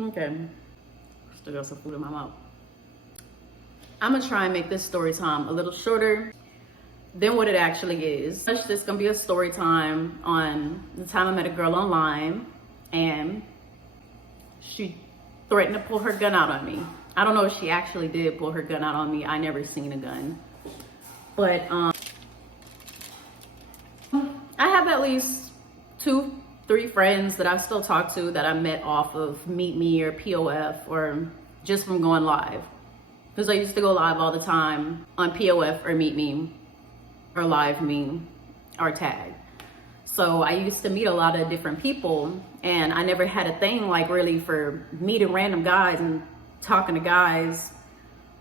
Okay. Still got some food in my mouth. I'm gonna try and make this story time a little shorter than what it actually is. It's gonna be a story time on the time I met a girl online and she threatened to pull her gun out on me. I don't know if she actually did pull her gun out on me. I never seen a gun. But I have at least 2-3 friends that I still talk to that I met off of Meet Me or POF or just from going live. Because I used to go live all the time on POF or Meet Me or Live Me or Tag. So I used to meet a lot of different people, and I never had a thing like really for meeting random guys and talking to guys,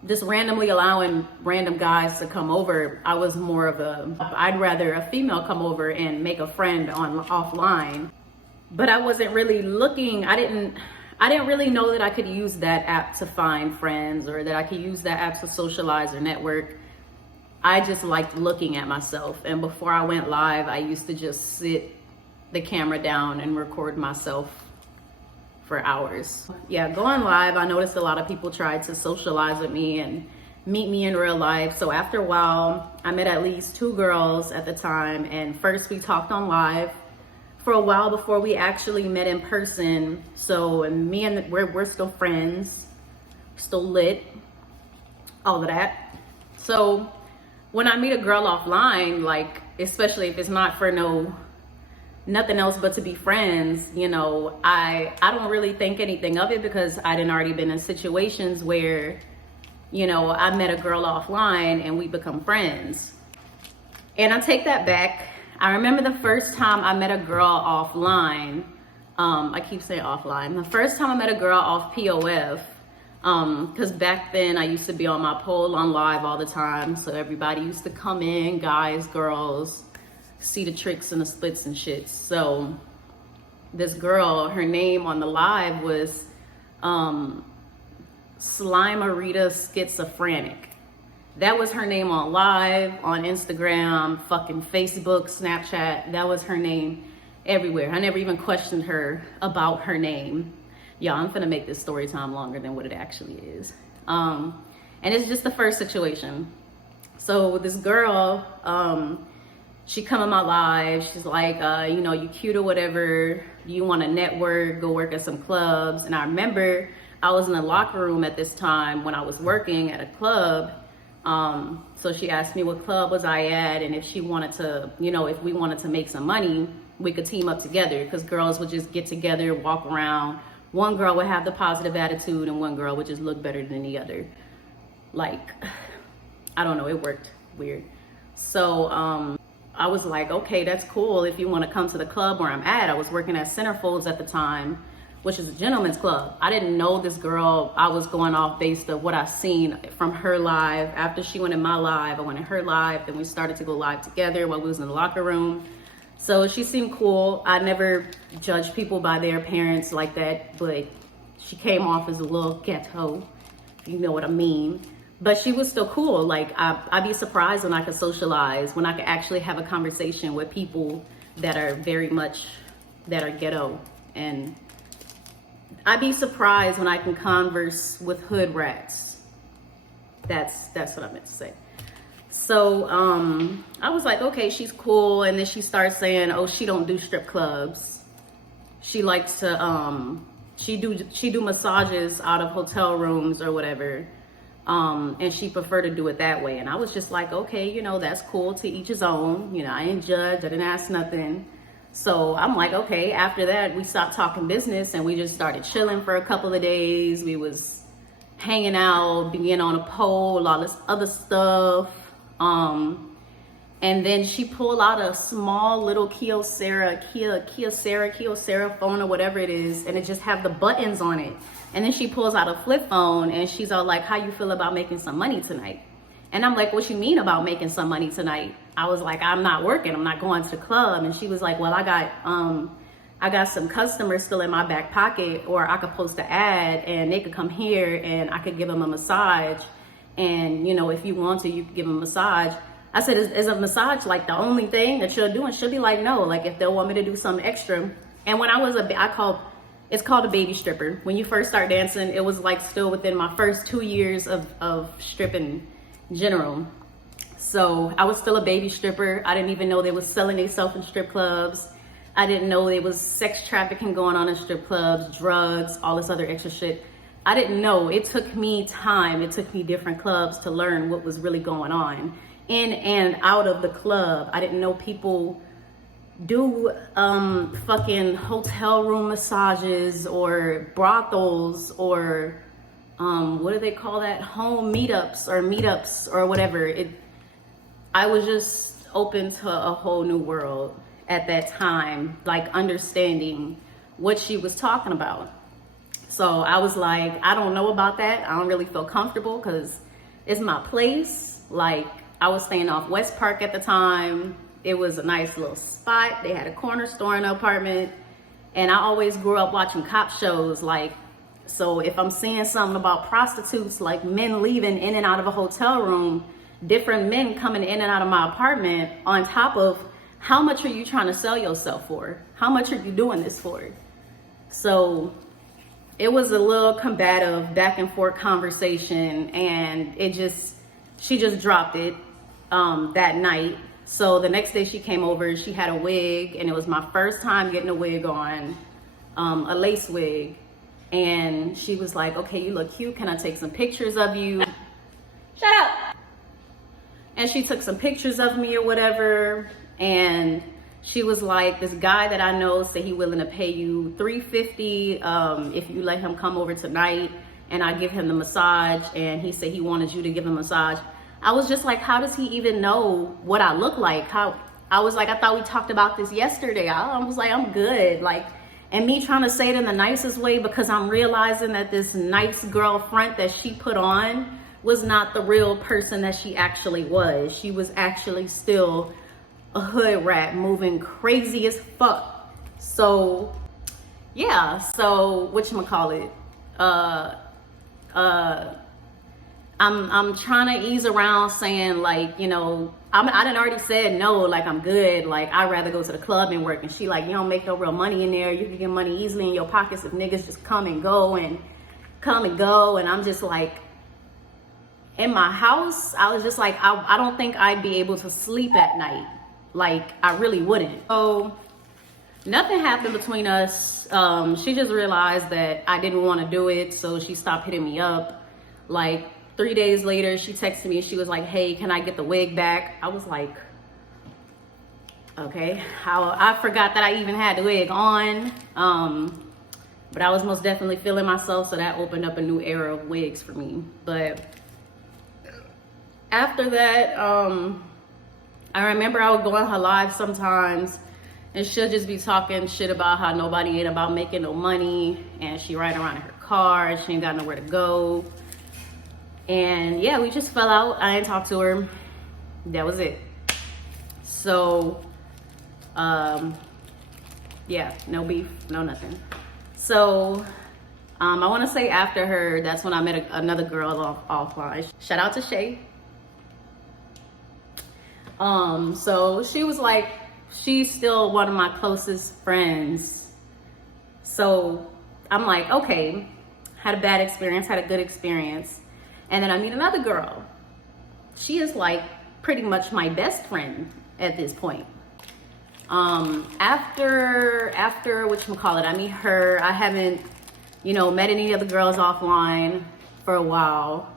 just randomly allowing random guys to come over. I was more of I'd rather a female come over and make a friend offline. But I wasn't really looking, I didn't really know that I could use that app to find friends or that I could use that app to socialize or network. I just liked looking at myself. And before I went live, I used to just sit the camera down and record myself for hours. Yeah, going live, I noticed a lot of people tried to socialize with me and meet me in real life. So after a while, I met at least 2 girls at the time. And first we talked on live for a while before we actually met in person. So me and we're still friends, still lit, all of that. So when I meet a girl offline, like, especially if it's not for nothing else but to be friends, you know, I don't really think anything of it because I didn't already been in situations where, you know, I met a girl offline and we become friends. And I take that back. I remember the first time I met a girl offline, I keep saying offline, the first time I met a girl off POF, because back then I used to be on my pole on live all the time. So everybody used to come in, guys, girls, see the tricks and the splits and shit. So this girl, her name on the live was Slimerita Schizophrenic. That was her name on live, on Instagram, fucking Facebook, Snapchat. That was her name everywhere. I never even questioned her about her name. Y'all, I'm finna make this story time longer than what it actually is. And it's just the first situation. So this girl, she come in my live. She's like, you know, you cute or whatever. You want to network, go work at some clubs. And I remember I was in the locker room at this time when I was working at a club. So she asked me what club was I at and if she wanted to, you know, if we wanted to make some money, we could team up together because girls would just get together, walk around. One girl would have the positive attitude and one girl would just look better than the other. Like, I don't know, it worked weird. So I was like, okay, that's cool if you want to come to the club where I'm at. I was working at Centerfolds at the time, which is a gentleman's club. I didn't know this girl. I was going off based on what I seen from her live. After she went in my live, I went in her live. Then we started to go live together while we was in the locker room. So she seemed cool. I never judged people by their appearance like that, but she came off as a little ghetto, if you know what I mean. But she was still cool. Like, I'd be surprised when I could socialize, when I could actually have a conversation with people that are that are ghetto. And I'd be surprised when I can converse with hood rats. That's what I meant to say. So I was like, okay, she's cool. And then she starts saying, oh, she don't do strip clubs. She likes to, she do massages out of hotel rooms or whatever. And she preferred to do it that way. And I was just like, okay, you know, that's cool, to each his own. You know, I ain't judged, I didn't ask nothing. So I'm like, okay, after that, we stopped talking business and we just started chilling for a couple of days. We was hanging out, being on a pole, all this other stuff. And then she pulled out a small little Kyocera phone or whatever it is, and it just have the buttons on it. And then she pulls out a flip phone and she's all like, how you feel about making some money tonight? And I'm like, what you mean about making some money tonight? I was like, I'm not working, I'm not going to the club. And she was like, well, I got some customers still in my back pocket, or I could post an ad and they could come here and I could give them a massage. And, you know, if you want to, you could give them a massage. I said, is a massage like the only thing that you're doing? She'll be like, no, like if they'll want me to do something extra. And when I was It's called a baby stripper. When you first start dancing, it was like still within my first 2 years of stripping in general. So I was still a baby stripper. I didn't even know they was selling themselves in strip clubs. I didn't know there was sex trafficking going on in strip clubs, drugs, all this other extra shit. I didn't know. It took me time. It took me different clubs to learn what was really going on in and out of the club. I didn't know people do fucking hotel room massages or brothels or what do they call that? Home meetups or whatever. I was just open to a whole new world at that time, like understanding what she was talking about. So I was like, I don't know about that. I don't really feel comfortable because it's my place. Like, I was staying off West Park at the time. It was a nice little spot. They had a corner store in the apartment. And I always grew up watching cop shows. Like, so if I'm seeing something about prostitutes, like men leaving in and out of a hotel room, different men coming in and out of my apartment, on top of how much are you trying to sell yourself for? How much are you doing this for? So it was a little combative back and forth conversation, and she just dropped it that night. So the next day she came over, she had a wig, and it was my first time getting a wig on, a lace wig. And she was like, okay, you look cute. Can I take some pictures of you? Shut up. And she took some pictures of me or whatever. And she was like, this guy that I know said he willing to pay you $350 if you let him come over tonight and I give him the massage. And he said he wanted you to give him a massage. I was just like, how does he even know what I look like? I was like, I thought we talked about this yesterday. I was like, I'm good. Like, and me trying to say it in the nicest way because I'm realizing that this nice girl front that she put on was not the real person that she actually was. She was actually still a hood rat moving crazy as fuck. So yeah, so whatchamacallit, I'm trying to ease around saying, like, you know, I done already said no, like I'm good, like I'd rather go to the club and work. And she like, you don't make no real money in there, you can get money easily in your pockets if niggas just come and go. And I'm just like, in my house, I was just like, I don't think I'd be able to sleep at night. Like, I really wouldn't. So nothing happened between us. She just realized that I didn't want to do it, so she stopped hitting me up. Like 3 days later, she texted me and she was like, hey, can I get the wig back? I was like, okay. I forgot that I even had the wig on. But I was most definitely feeling myself, so that opened up a new era of wigs for me. But after that, I remember I would go on her live sometimes and she'll just be talking shit about how nobody ain't about making no money, and she riding around in her car and she ain't got nowhere to go. And yeah, we just fell out. I didn't talk to her. That was it. So, yeah, no beef, no nothing. So, I want to say after her, that's when I met another girl offline. Shout out to Shay. So she was like, she's still one of my closest friends. So I'm like, okay, had a bad experience, had a good experience. And then I meet another girl. She is like pretty much my best friend at this point. After whatchamacallit, I meet her. I haven't, met any other girls offline for a while.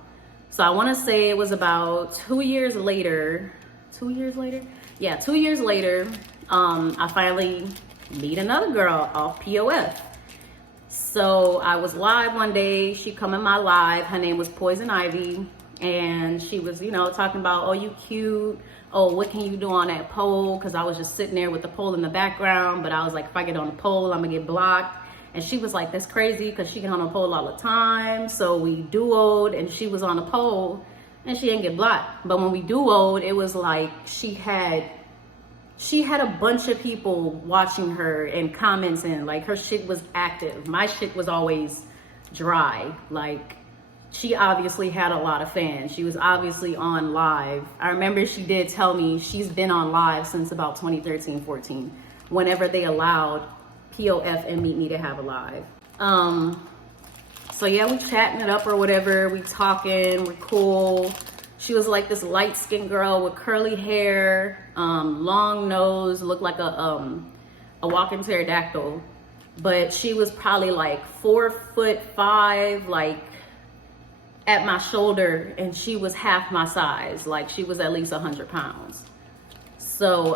So I want to say it was about 2 years later. 2 years later? Yeah, 2 years later, I finally meet another girl off POF. So I was live one day. She come in my live. Her name was Poison Ivy. And she was, talking about, oh, you cute. Oh, what can you do on that pole? Because I was just sitting there with the pole in the background. But I was like, if I get on the pole, I'm going to get blocked. And she was like, that's crazy because she get on the pole all the time. So we duoed and she was on the pole and she didn't get blocked. But when we duoed, it was like she had a bunch of people watching her and commenting. Like, her shit was active. My shit was always dry. Like, she obviously had a lot of fans. She was obviously on live. I remember she did tell me she's been on live since about 2013, 14, whenever they allowed POF and Meet Me to have a live. So yeah, we chatting it up or whatever. We talking, we're cool. She was like this light-skinned girl with curly hair, long nose, looked like a walking pterodactyl. But she was probably like 4'5", like at my shoulder, and she was half my size. Like she was at least 100 pounds. So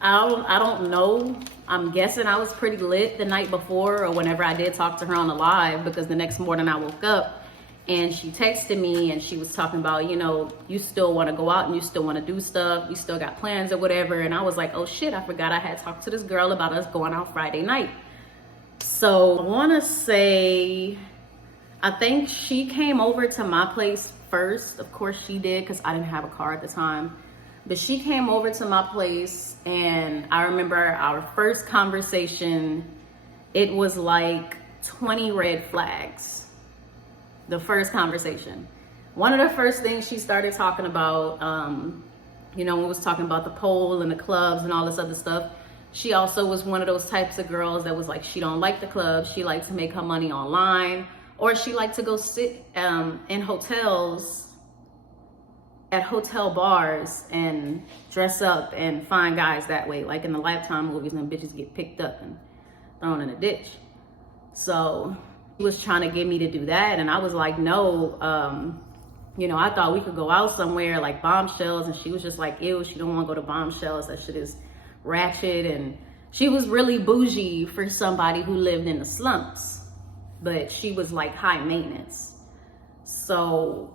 I don't know. I'm guessing I was pretty lit the night before or whenever I did talk to her on the live, because the next morning I woke up and she texted me and she was talking about, you know, you still want to go out and you still want to do stuff. You still got plans or whatever. And I was like, oh shit, I forgot I had talked to this girl about us going out Friday night. So I want to say, I think she came over to my place first. Of course she did, because I didn't have a car at the time. But she came over to my place, and I remember our first conversation, it was like 20 red flags. The first conversation. One of the first things she started talking about, you know, when we was talking about the pole and the clubs and all this other stuff, she also was one of those types of girls that was like, she don't like the clubs, she liked to make her money online, or she liked to go sit in hotels, at hotel bars and dress up and find guys that way, like in the Lifetime movies, and bitches get picked up and thrown in a ditch. So he was trying to get me to do that, and I was like, no. You know, I thought we could go out somewhere like Bombshells, and she was just like, ew, she don't want to go to Bombshells, that shit is ratchet. And she was really bougie for somebody who lived in the slums, but she was like high maintenance. So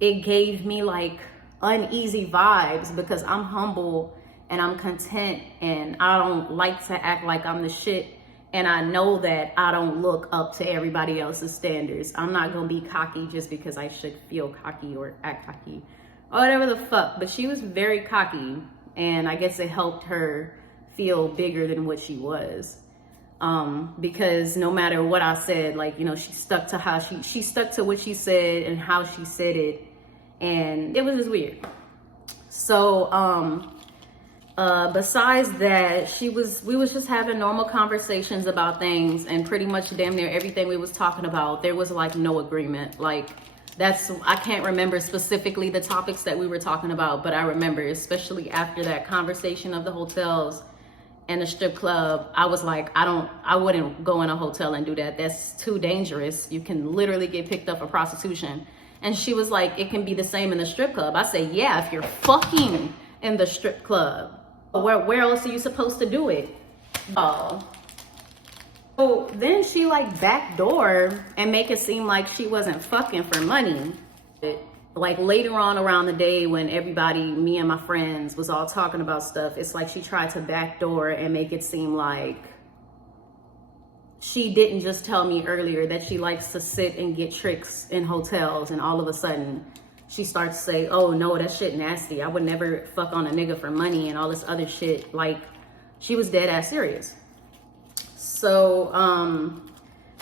it gave me like uneasy vibes, because I'm humble and I'm content and I don't like to act like I'm the shit. And I know that I don't look up to everybody else's standards. I'm not gonna be cocky just because I should feel cocky or act cocky or whatever the fuck. But she was very cocky, and I guess it helped her feel bigger than what she was. Because no matter what I said, like, you know, she stuck to how she stuck to what she said and how she said it, and it was just weird. So besides that, we was just having normal conversations about things, and pretty much damn near everything we was talking about, there was like no agreement. Like I can't remember specifically the topics that we were talking about, but I remember, especially after that conversation of the hotels and the strip club, I was like, I wouldn't go in a hotel and do that. That's too dangerous. You can literally get picked up for prostitution. And she was like, it can be the same in the strip club. I said, yeah, if you're fucking in the strip club, where else are you supposed to do it? Oh. So then she like backdoor and make it seem like she wasn't fucking for money. Like later on around the day, when everybody, me and my friends, was all talking about stuff, it's like she tried to backdoor and make it seem like she didn't just tell me earlier that she likes to sit and get tricks in hotels, and all of a sudden she starts to say, oh no, that shit nasty, I would never fuck on a nigga for money and all this other shit. Like, she was dead ass serious. So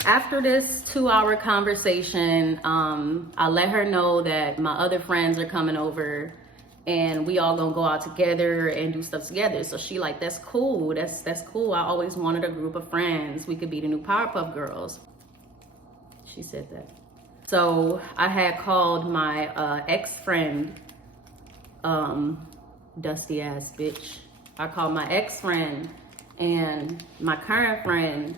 after this 2-hour conversation, I let her know that my other friends are coming over and we all gonna go out together and do stuff together. So she like, that's cool, that's cool. I always wanted a group of friends. We could be the new Powerpuff Girls. She said that. So I had called my ex-friend, dusty ass bitch. I called my ex-friend and my current friend,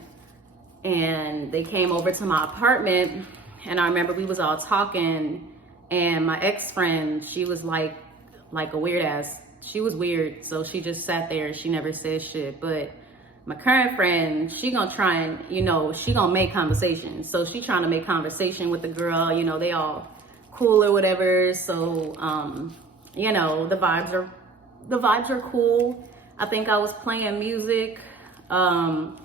and they came over to my apartment, and I remember we was all talking, and my ex-friend, she was like a weird ass, she was weird, so she just sat there and she never said shit. But my current friend, she gonna try and, you know, she gonna make conversation. So she trying to make conversation with the girl, you know, they all cool or whatever. So, you know, the vibes are cool. I think I was playing music. And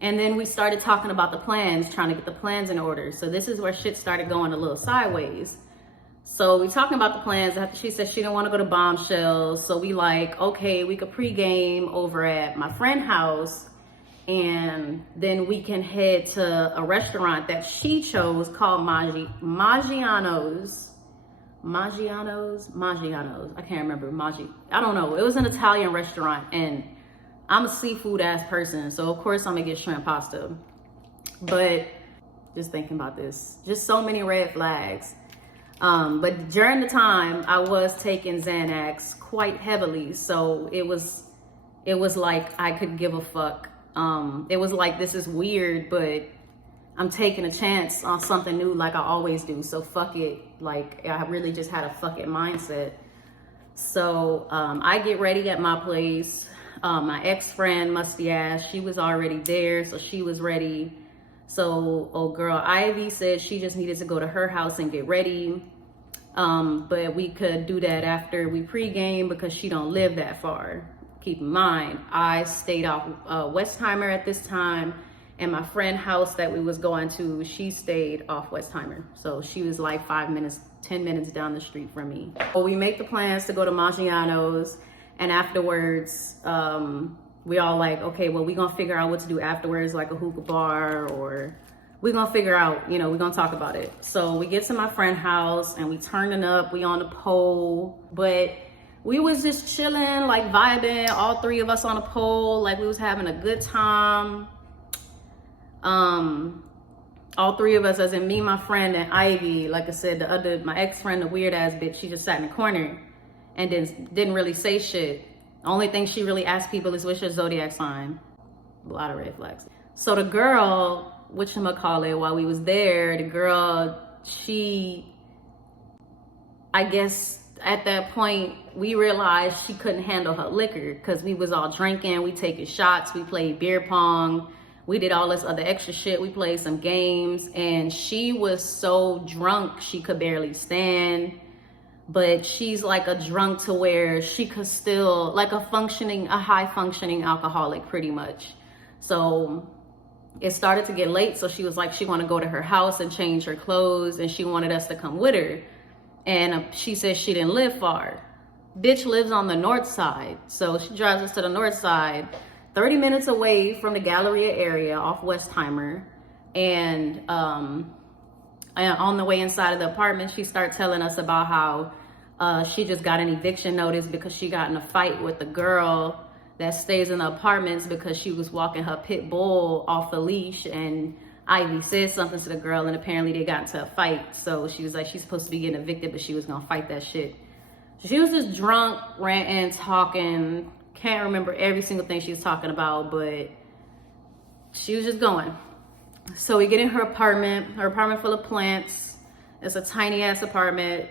then we started talking about the plans, trying to get the plans in order. So this is where shit started going a little sideways. So we talking about the plans. After she said she didn't want to go to Bombshells. So we like, okay, we could pregame over at my friend's house, and then we can head to a restaurant that she chose called Maggiano's. I can't remember. I don't know. It was an Italian restaurant, and I'm a seafood ass person, so of course I'm gonna get shrimp pasta. But just thinking about this, just so many red flags. But during the time I was taking Xanax quite heavily, so it was like I could give a fuck. It was like, this is weird, but I'm taking a chance on something new like I always do. So fuck it. Like, I really just had a fuck it mindset. So I get ready at my place. My ex-friend, musty ass, she was already there, so she was ready. So old girl Ivy said she just needed to go to her house and get ready. But we could do that after we pregame because she don't live that far. Keep in mind, I stayed off Westheimer at this time, and my friend house that we was going to, she stayed off Westheimer. So she was like 5 minutes, 10 minutes down the street from me. So we make the plans to go to Maggiano's, and afterwards, we all like, okay, well, we gonna figure out what to do afterwards, like a hookah bar, or we gonna figure out, you know, we gonna talk about it. So we get to my friend house and we turning up, we on the pole, but we was just chilling, like vibing, all three of us on a pole, like we was having a good time. All three of us, as in me, my friend, and Ivy. Like I said, my ex-friend, the weird ass bitch, she just sat in the corner and didn't really say shit. The only thing she really asked people is, what's your zodiac sign? A lot of red flags. So the girl, whatchamacallit, while we was there, the girl, I guess at that point, we realized she couldn't handle her liquor because we was all drinking, we taking shots, we played beer pong, we did all this other extra shit, we played some games, and she was so drunk she could barely stand. But she's like a drunk to where she could still, like a high functioning alcoholic pretty much. So it started to get late, so she was like, she wanted to go to her house and change her clothes, and she wanted us to come with her. And she said she didn't live far. Bitch lives on the north side. So she drives us to the north side, 30 minutes away from the Galleria area off Westheimer. And on the way inside of the apartment, she started telling us about how she just got an eviction notice because she got in a fight with the girl that stays in the apartments because she was walking her pit bull off the leash, and Ivy said something to the girl, and apparently they got into a fight. So she was like, she's supposed to be getting evicted, but she was gonna fight that shit. So she was just drunk, ranting, talking. Can't remember every single thing she was talking about, but she was just going. So we get in her apartment full of plants. It's a tiny ass apartment.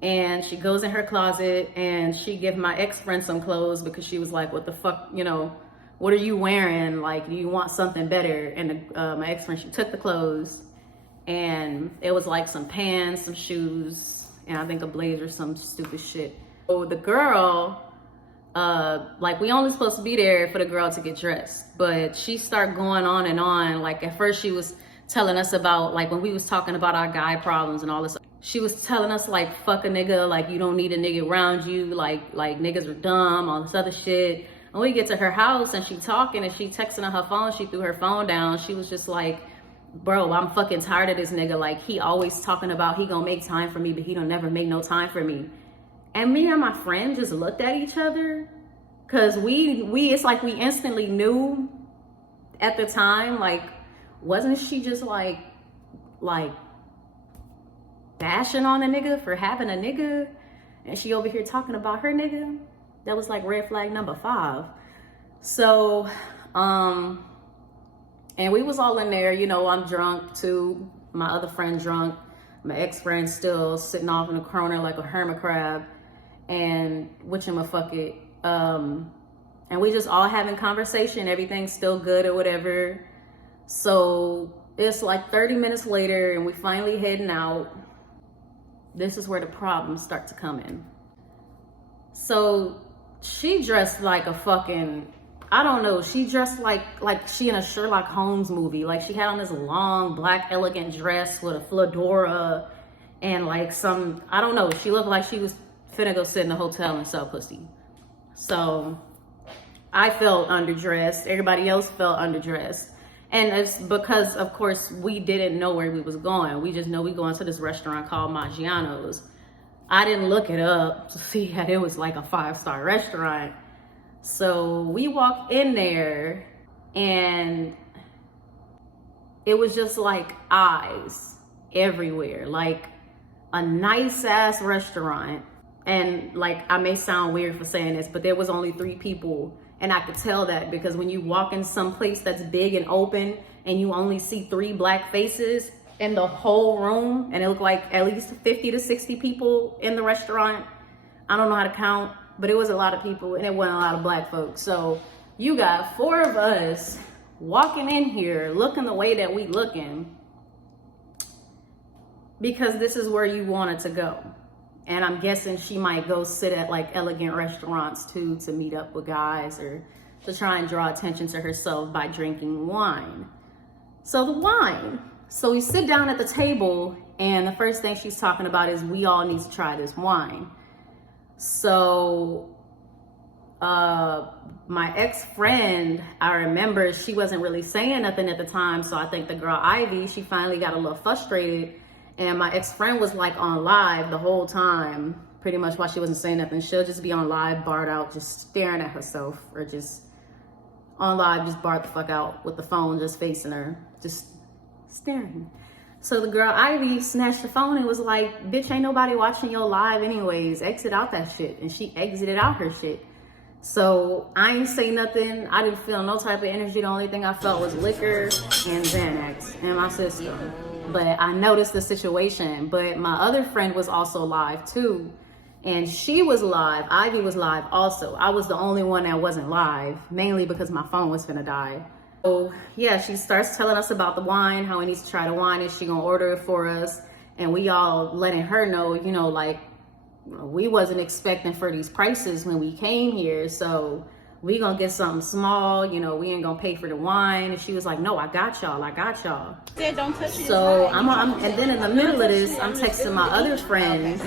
And she goes in her closet and she give my ex-friend some clothes because she was like, what the fuck, you know, what are you wearing? Like, do you want something better? And my ex-friend, she took the clothes, and it was like some pants, some shoes, and I think a blazer, some stupid shit. So the girl, like, we only supposed to be there for the girl to get dressed, but she started going on and on. Like, at first she was telling us about, like, when we was talking about our guy problems and all this, she was telling us, like, fuck a nigga, like, you don't need a nigga around you, like niggas are dumb, all this other shit. And we get to her house and she talking and she texting on her phone. She threw her phone down. She was just like, bro, I'm fucking tired of this nigga. Like, he always talking about he gonna make time for me, but he don't never make no time for me. And me and my friend just looked at each other, cause it's like we instantly knew at the time, like, wasn't she just like bashing on a nigga for having a nigga? And she over here talking about her nigga? That was like red flag number 5. So, and we was all in there, you know, I'm drunk too. My other friend drunk. My ex-friend still sitting off in the corner like a hermit crab. And whatchamacallit. And we just all having conversation. Everything's still good or whatever. So it's like 30 minutes later and we finally heading out. This is where the problems start to come in. So she dressed like a fucking, I don't know, she dressed like she in a Sherlock Holmes movie. Like, she had on this long black elegant dress with a fedora and like some, I don't know, she looked like she was finna go sit in a hotel and sell pussy. So I felt underdressed, everybody else felt underdressed. And it's because, of course, we didn't know where we was going. We just know we going to this restaurant called Maggiano's. I didn't look it up to see that it was like a 5-star restaurant. So we walked in there and it was just like eyes everywhere, like a nice ass restaurant. And like, I may sound weird for saying this, but there was only 3 people. And I could tell that because when you walk in some place that's big and open and you only see 3 black faces in the whole room, and it looked like at least 50 to 60 people in the restaurant. I don't know how to count, but it was a lot of people and it wasn't a lot of black folks. So you got 4 of us walking in here looking the way that we looking because this is where you wanted to go. And I'm guessing she might go sit at like elegant restaurants too to meet up with guys or to try and draw attention to herself by drinking wine. So the wine. So we sit down at the table and the first thing she's talking about is we all need to try this wine. So my ex-friend, I remember she wasn't really saying nothing at the time. So I think the girl Ivy, she finally got a little frustrated. And my ex-friend was like on live the whole time, pretty much while she wasn't saying nothing. She'll just be on live, barred out, just staring at herself, or just on live, just barred the fuck out with the phone just facing her, just staring. So the girl Ivy snatched the phone and was like, bitch, ain't nobody watching your live anyways. Exit out that shit. And she exited out her shit. So I ain't say nothing. I didn't feel no type of energy. The only thing I felt was liquor and Xanax in my system. But I noticed the situation. But my other friend was also live too. And she was live. Ivy was live also. I was the only one that wasn't live, mainly because my phone was finna die. So yeah, she starts telling us about the wine, how we need to try the wine, and she gonna order it for us. And we all letting her know, you know, like we wasn't expecting for these prices when we came here. So we gonna get something small, you know, we ain't gonna pay for the wine. And she was like, no, I got y'all. Yeah, don't touch it. So I'm and then in the middle of this, I'm texting my other friend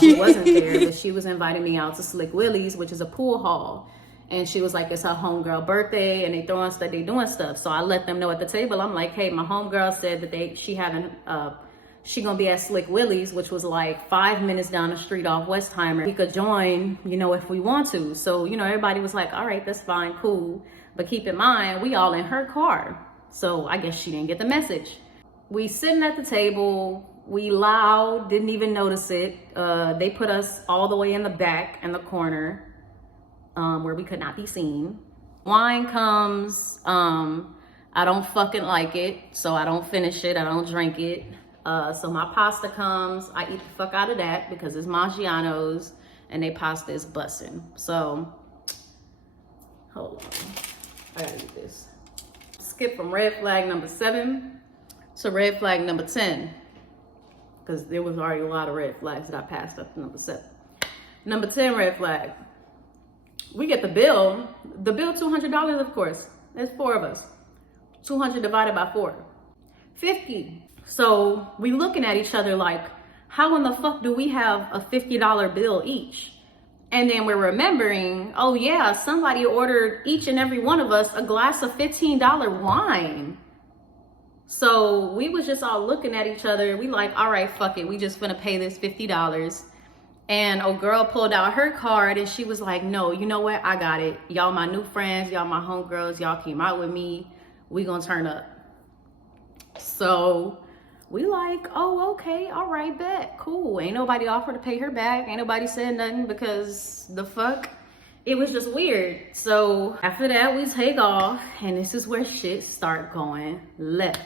who wasn't there, but she was inviting me out to Slick Willie's, which is a pool hall. And she was like, it's her homegirl birthday and they throwing stuff, they doing stuff. So I let them know at the table. I'm like, hey, my homegirl said that she gonna be at Slick Willie's, which was like 5 minutes down the street off Westheimer. We could join, you know, if we want to. So, you know, everybody was like, all right, that's fine, cool. But keep in mind, we all in her car. So I guess she didn't get the message. We sitting at the table, we loud, didn't even notice it. They put us all the way in the back in the corner where we could not be seen. Wine comes, I don't fucking like it. So I don't finish it, I don't drink it. So my pasta comes, I eat the fuck out of that because it's Maggiano's and they pasta is bussin'. So, hold on, I gotta eat this. Skip from red flag number 7 to red flag number 10 because there was already a lot of red flags that I passed up to number 7. Number 10 red flag. We get the bill $200, of course. There's 4 of us. 200 divided by 4, 50. So we looking at each other like, how in the fuck do we have a $50 bill each? And then we're remembering, oh yeah, somebody ordered each and every one of us a glass of $15 wine. So we was just all looking at each other. We like, all right, fuck it. We just finna pay this $50. And a girl pulled out her card and she was like, no, you know what? I got it. Y'all my new friends, y'all my homegirls, y'all came out with me. We gonna turn up. So we like, oh, okay, all right, bet, cool. Ain't nobody offered to pay her back. Ain't nobody said nothing because the fuck? It was just weird. So after that, we take off and this is where shit start going left.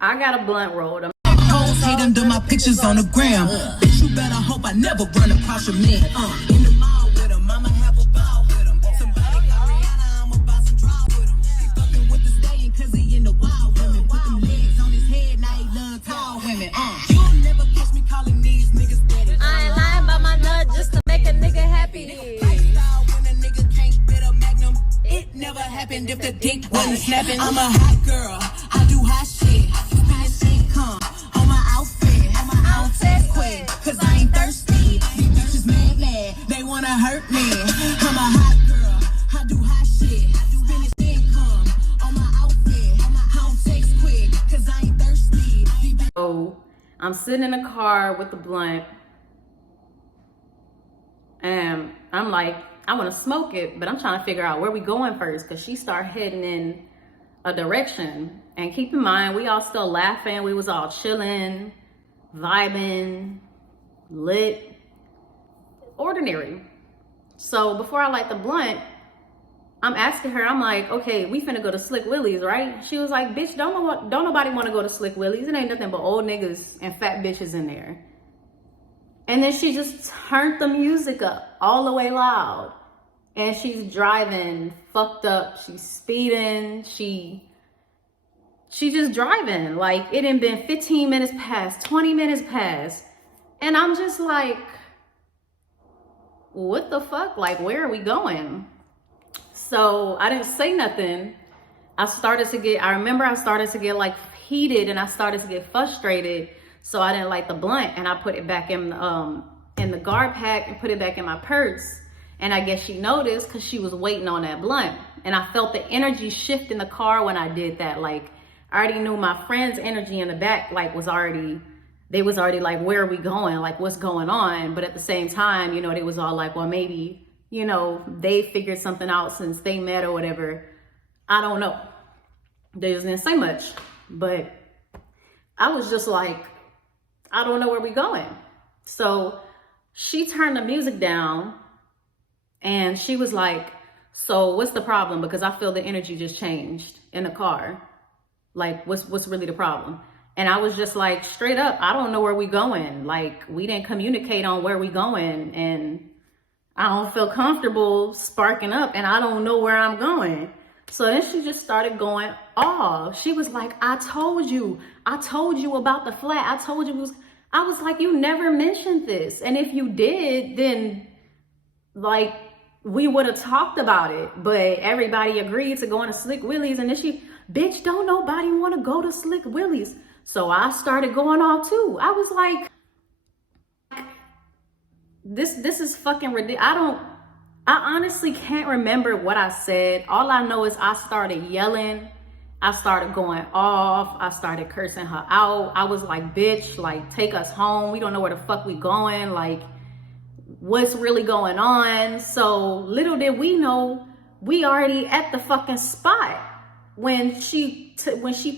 I got a blunt rolled. Hoes hate under my pictures on the gram. Bitch, you better hope I never run across your man. In the mall with him, I'ma have a ball with him. Somebody got Rihanna, I'ma buy some draw with him. He fucking with the stallion cause he in the wild women. Put them legs on his head, now he love tall women. You'll never catch me calling these niggas daddy. I ain't lying about my nut just to make a nigga happy. Lifestyle when a nigga can't fit a magnum. It never happened if the dick wasn't snapping. I'm a hot girl, I do hot shit. Spend income on my outfit. I don't text quick, cause I ain't thirsty. These bitches mad, they wanna hurt me. I'm a hot girl, I do hot shit. Spend income on my outfit. I don't text quick, cause I ain't thirsty. So I'm sitting in the car with the blunt and I'm like, I want to smoke it, but I'm trying to figure out where we going first, because she started heading in a direction. And keep in mind, we all still laughing. We was all chilling, vibing, lit, ordinary. So before I light the blunt, I'm asking her, I'm like, okay, we finna go to Slick Willie's, right? She was like, bitch, don't nobody want to go to Slick Willie's. It ain't nothing but old niggas and fat bitches in there. And then she just turned the music up all the way loud. And she's driving fucked up. She's speeding. She just driving. Like, it had been 15 minutes past, 20 minutes past. And I'm just like, what the fuck? Like, where are we going? So I didn't say nothing. I remember I started to get like heated, and I started to get frustrated. So I didn't light the blunt, and I put it back in the guard pack and put it back in my purse. And I guess she noticed, because she was waiting on that blunt. And I felt the energy shift in the car when I did that. Like, I already knew my friend's energy in the back, like, they was already like, where are we going? Like, what's going on? But at the same time, you know, they was all like, well, maybe, you know, they figured something out since they met or whatever. I don't know. They just didn't say much. But I was just like, I don't know where we going. So she turned the music down, and she was like, so what's the problem? Because I feel the energy just changed in the car. Like, what's really the problem? And I was just like, straight up, I don't know where we going. Like, we didn't communicate on where we going, and I don't feel comfortable sparking up, and I don't know where I'm going. So then she just started going off. She was like, I told you about the flat. I was like, you never mentioned this. And if you did, then like, we would have talked about it. But everybody agreed to go to Slick Willie's. And then bitch, don't nobody want to go to Slick Willie's. So I started going off too. I was like, this is fucking ridiculous. I honestly can't remember what I said. All I know is I started yelling. I started going off. I started cursing her out. I was like, bitch, like, take us home. We don't know where the fuck we going. Like, what's really going on? So little did we know, we already at the fucking spot when she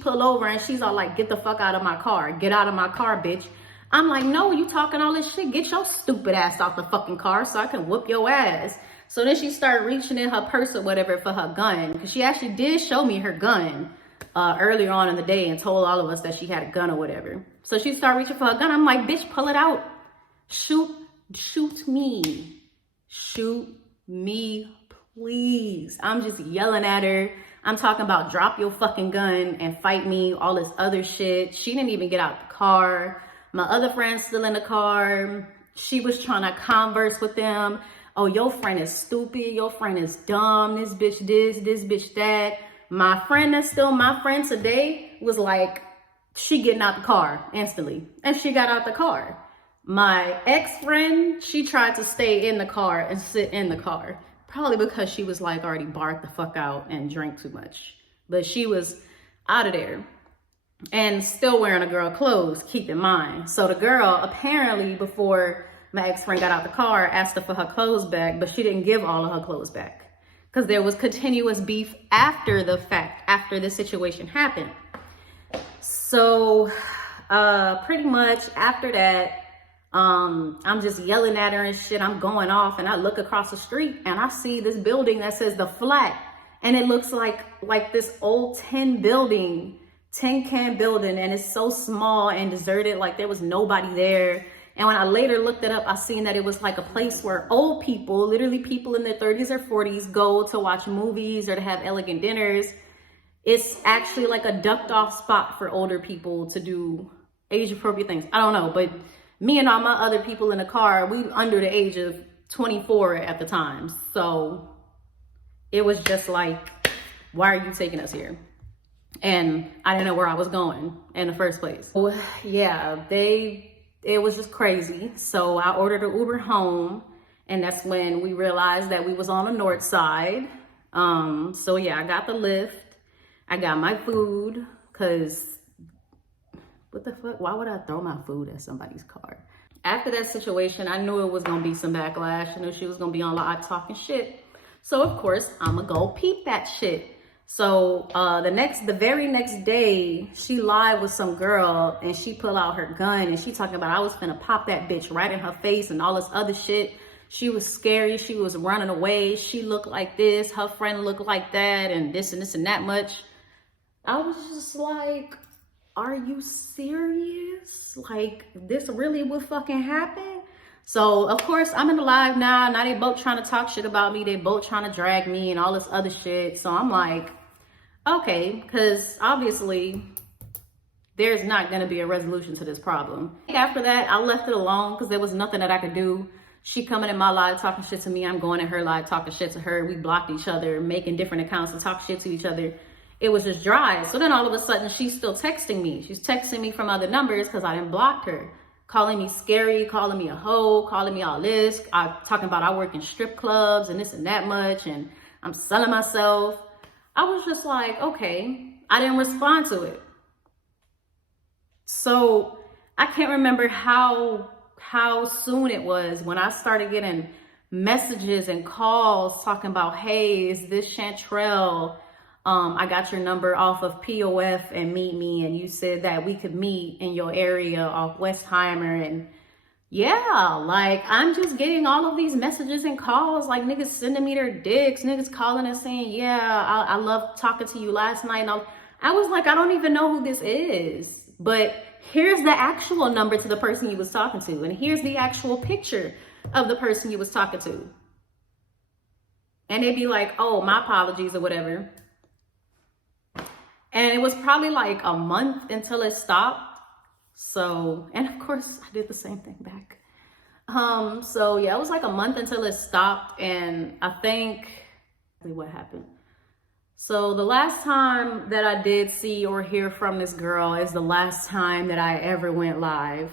pulled over, and she's all like, get the fuck out of my car. Get out of my car, bitch. I'm like, no, you talking all this shit. Get your stupid ass off the fucking car so I can whoop your ass. So then she started reaching in her purse or whatever for her gun, because she actually did show me her gun earlier on in the day and told all of us that she had a gun or whatever. So she started reaching for her gun. I'm like, bitch, pull it out. Shoot me. Shoot me, please. I'm just yelling at her. I'm talking about drop your fucking gun and fight me, all this other shit. She didn't even get out the car. My other friend's still in the car. She was trying to converse with them. Oh, your friend is stupid. Your friend is dumb. This bitch this bitch that. My friend that's still my friend today was like, she getting out the car instantly. And she got out the car. My ex-friend, she tried to stay in the car and sit in the car. Probably because she was like already barked the fuck out and drank too much. But she was out of there. And still wearing a girl clothes, keep in mind. So the girl, apparently before my ex-friend got out the car, asked her for her clothes back, but she didn't give all of her clothes back. Because there was continuous beef after the fact, after the situation happened. So pretty much after that, I'm just yelling at her and shit. I'm going off, and I look across the street and I see this building that says The Flat. And it looks like this old tin can building, and it's so small and deserted, like there was nobody there. And when I later looked it up, I seen that it was like a place where old people, literally people in their 30s or 40s, go to watch movies or to have elegant dinners. It's actually like a ducked off spot for older people to do age appropriate things. I don't know, but me and all my other people in the car, we under the age of 24 at the time. So it was just like, why are you taking us here? And I didn't know where I was going in the first place. Well, yeah, it was just crazy. So I ordered an Uber home, and that's when we realized that we was on the north side. So yeah, I got the lift. I got my food, cause what the fuck? Why would I throw my food at somebody's car? after that situation, I knew it was gonna be some backlash. I knew she was gonna be on live talking shit. So of course, I'ma go peep that shit. So the very next day, she live with some girl and she pull out her gun and she talking about I was finna pop that bitch right in her face and all this other shit. She was scary. She was running away. She looked like this. Her friend looked like that, and this and that much. I was just like, are you serious? Like, this really would fucking happen? So, of course, I'm in the live now. Now they both trying to talk shit about me. They both trying to drag me and all this other shit. So I'm like, okay, because obviously there's not going to be a resolution to this problem. After that, I left it alone because there was nothing that I could do. She coming in my live talking shit to me. I'm going in her live talking shit to her. We blocked each other, making different accounts to talk shit to each other. It was just dry. So then all of a sudden, she's still texting me. She's texting me from other numbers because I didn't block her. Calling me scary, calling me a hoe, calling me all this. Talking about I work in strip clubs and this and that much. And I'm selling myself. I was just like, okay. I didn't respond to it. So I can't remember how soon it was when I started getting messages and calls talking about, hey, is this Chantrell? I got your number off of POF and Meet Me, and you said that we could meet in your area off Westheimer. And yeah, like I'm just getting all of these messages and calls, like niggas sending me their dicks, niggas calling and saying, yeah, I love talking to you last night. And I was like, I don't even know who this is, but here's the actual number to the person you was talking to. And here's the actual picture of the person you was talking to. And they'd be like, oh, my apologies or whatever. And it was probably like a month until it stopped. So, and of course I did the same thing back. So yeah, it was like a month until it stopped. And I think, what happened? So the last time that I did see or hear from this girl is the last time that I ever went live.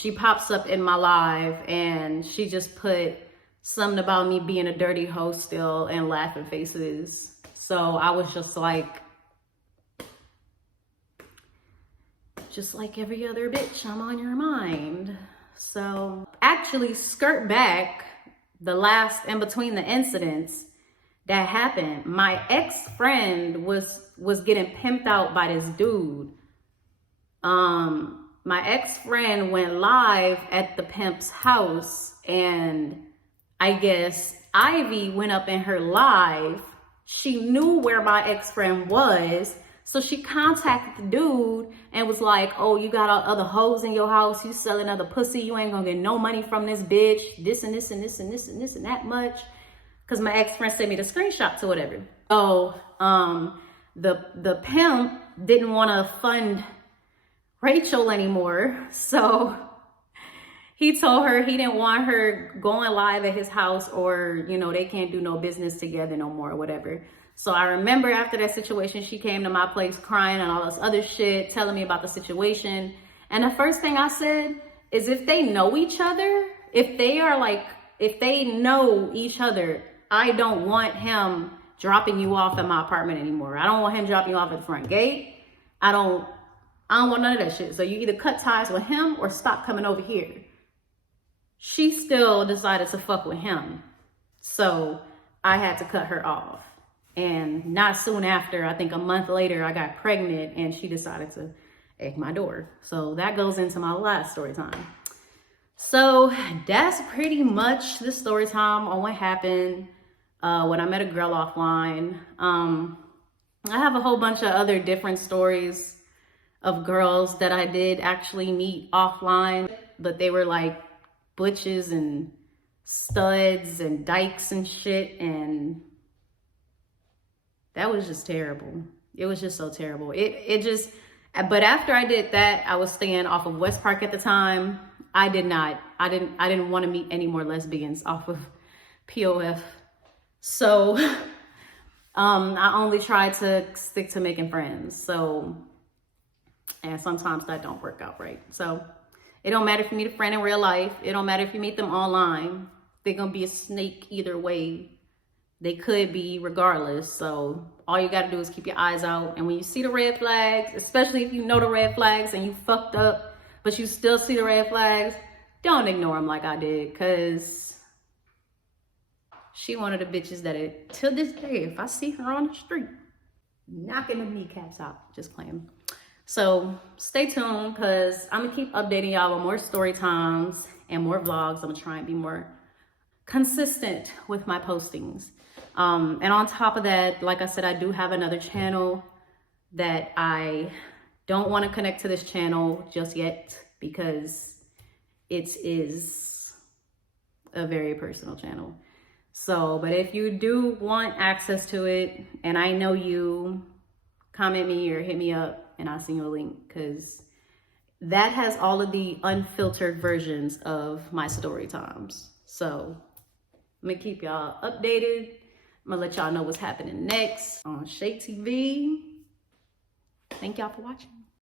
She pops up in my live and she just put something about me being a dirty hoe still and laughing faces. So I was just like every other bitch, I'm on your mind. So actually skirt back the last in between the incidents that happened, my ex-friend was getting pimped out by this dude. My ex-friend went live at the pimp's house, and I guess Ivy went up in her live. She knew where my ex-friend was, so she contacted the dude and was like, oh, you got all other hoes in your house, you selling other pussy, you ain't gonna get no money from this bitch, this and this and this and this and this and that much. Because my ex-friend sent me the screenshot to whatever. So the pimp didn't want to fund Rachel anymore. So he told her he didn't want her going live at his house, or, you know, they can't do no business together no more or whatever. So I remember after that situation, she came to my place crying and all this other shit, telling me about the situation. And the first thing I said is, if they know each other, if they know each other, I don't want him dropping you off at my apartment anymore. I don't want him dropping you off at the front gate. I don't want none of that shit. So you either cut ties with him or stop coming over here. She still decided to fuck with him. So I had to cut her off. And not soon after, I think a month later, I got pregnant and she decided to egg my door. So that goes into my last story time. So that's pretty much the story time on what happened when I met a girl offline. I have a whole bunch of other different stories of girls that I did actually meet offline, but they were like butches and studs and dykes and shit, and that was just terrible. It was just so terrible. But after I did that, I was staying off of West Park at the time. I didn't want to meet any more lesbians off of POF. So I only tried to stick to making friends. So, and sometimes that don't work out right. So it don't matter if you meet a friend in real life. It don't matter if you meet them online. They're going to be a snake either way. They could be regardless. So all you got to do is keep your eyes out. And when you see the red flags, especially if you know the red flags and you fucked up but you still see the red flags, don't ignore them like I did, because she one of the bitches that till this day, if I see her on the street, knocking the kneecaps out, just playing. So stay tuned, because I'm gonna keep updating y'all on more story times and more vlogs. I'm gonna try and be more consistent with my postings. And on top of that, like I said, I do have another channel that I don't want to connect to this channel just yet, because it is a very personal channel. So, but if you do want access to it, and I know you, comment me or hit me up and I'll send you a link, because that has all of the unfiltered versions of my story times. So I'm gonna keep y'all updated. I'm gonna let y'all know what's happening next on Shake TV. Thank y'all for watching.